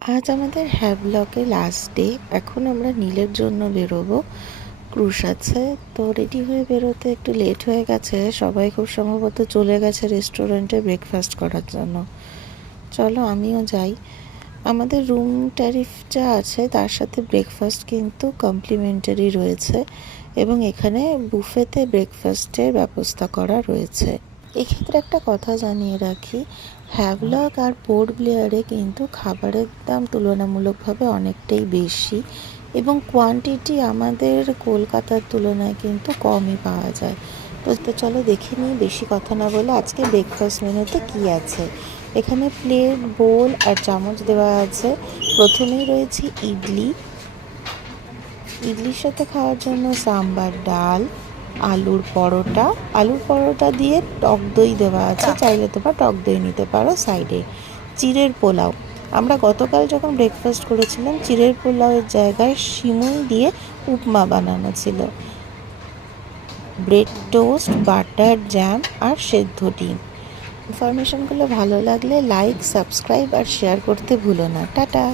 আজ আমাদের হ্যাভলকে last day. এখন আমরা নীলের জন্য বেরোবো। ক্রুশ আছে, তো রেডি হয়ে বেরোতে একটু লেট হয়ে গেছে। সবাই খুব সম্ভবত চলে গেছে রেস্টুরেন্টে ব্রেকফাস্ট করার জন্য। চলো আমিও যাই। আমাদের রুম ট্যারিফ যা আছে তার সাথে ব্রেকফাস্ট কিন্তু কমপ্লিমেন্টারি রয়েছে, এবং এখানে বুফেতে ব্রেকফাস্টের ব্যবস্থা করা রয়েছে। এক্ষেত্রে একটা কথা জানিয়ে রাখি, হ্যাভলক আর পোর্ট ব্লেয়ারে কিন্তু খাবারের দাম তুলনামূলকভাবে অনেকটাই বেশি, এবং কোয়ান্টিটি আমাদের কলকাতার তুলনায় কিন্তু কমই পাওয়া যায়। তো চলো দেখে নিই, বেশি কথা না বলে আজকে ব্রেকফাস্ট মেনুতে কী আছে। এখানে প্লেট, বোল আর চামচ দেওয়া আছে। প্রথমেই রয়েছে ইডলির সাথে খাওয়ার জন্য সাম্বার, ডাল, আলুর পরোটা দিয়ে টক দই দেওয়া আছে, চাইলে তোমরা টক দই নিতে পারো সাইডে। চিড়ের পোলাও, আমরা গতকাল যখন ব্রেকফাস্ট করেছিলাম চিড়ের পোলাওয়ের জায়গায় সিমুই দিয়ে উপমা বানানো ছিল। ব্রেড টোস্ট, বাটার, জ্যাম আর সেদ্ধ ডিম। ইনফরমেশনগুলো ভালো লাগলে লাইক, সাবস্ক্রাইব আর শেয়ার করতে ভুলো না। টাটা।